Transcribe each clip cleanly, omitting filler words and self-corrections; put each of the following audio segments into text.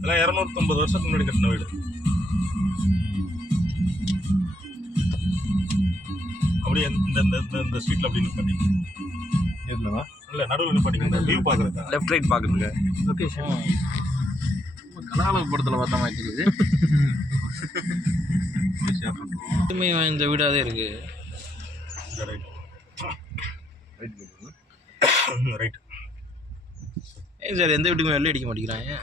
இதெல்லாம் 250 வருஷத்துக்கு முன்னாடி கட்டின வீடு. அப்படியே இந்த ஸ்ட்ரீட்ல அப்படி நிப்பாட்டிங்க. இல்லைண்ணா இல்லை நடுவில் நிப்பாட்டிங்க வியூ பார்க்குறதுக்கா லெஃப்ட் ரைட் பார்க்குறதுக்கு லொக்கேஷன் கனகால படத்தில் பார்த்த மாதிரி இருக்குது. இந்த வீடாக இருக்கு. ரைட் ஏன் சார் எந்த வீட்டுக்குமே வெள்ளை அடிக்க மாட்டேங்கிறாங்க?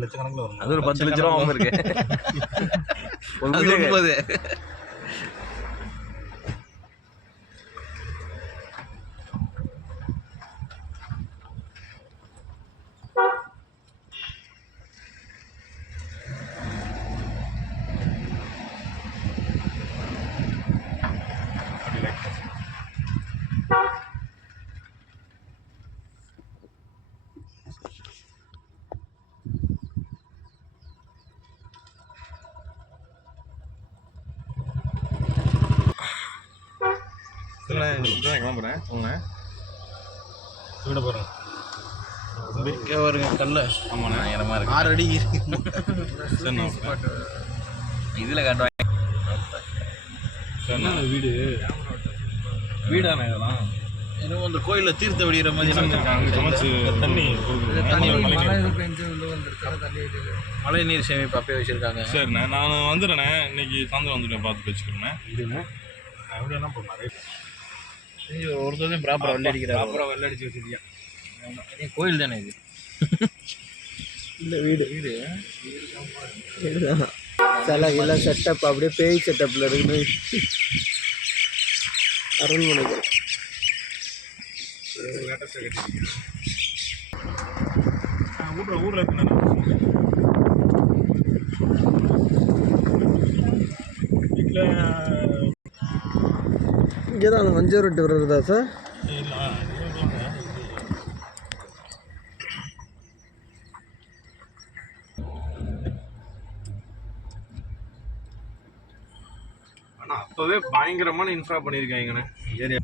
லட்சக்கணக்கில் வரும். அது ஒரு 10 லட்ச ரூபா வாங்க இருக்கு. கிளம்புறேன் உங்க வீட போகிறேன். வருங்க கல்ல. ஆமாண்ணா இடமா இருக்கு. 6 அடி இதில் காட்டுவாங்க. என்ன வீடு வீடாண்ணா இதெல்லாம்? இன்னும் அந்த கோயிலில் தீர்த்த வெடிக்கிற மாதிரி சமைச்சு தண்ணி மழை நீர் சேமிப்பு அப்பயே வச்சுருக்காங்க. சரிண்ணே நான் வந்துடுறேண்ணே. இன்னைக்கு சாயந்தரம் வந்துட்டேன் பார்த்து வச்சுக்கிறேண்ணே. இதுண்ணே அப்படியேண்ணா போகிறேன். ஒருத்தரையும் ப்ராப்பராக வெள்ளை அடிக்கிறார். ப்ராப்பராக வெள்ளை அடிச்சு வச்சுருக்கியா? கோயில் தானே இது? இல்லை வீடு வீடுதான். சில இல்லை செட்டப் அப்படியே பேய் செட்டப்பில் இருக்குன்னு அரண்மனைகள். ஊரில் இருக்குண்ணா வீட்டில் இங்கே தான் அந்த மஞ்சள் ரொட்டி வருதா சார்? ஆனால் அப்போவே பயங்கரமான இன்ஃப்ரா பண்ணியிருக்காங்கண்ணே ஏரியா.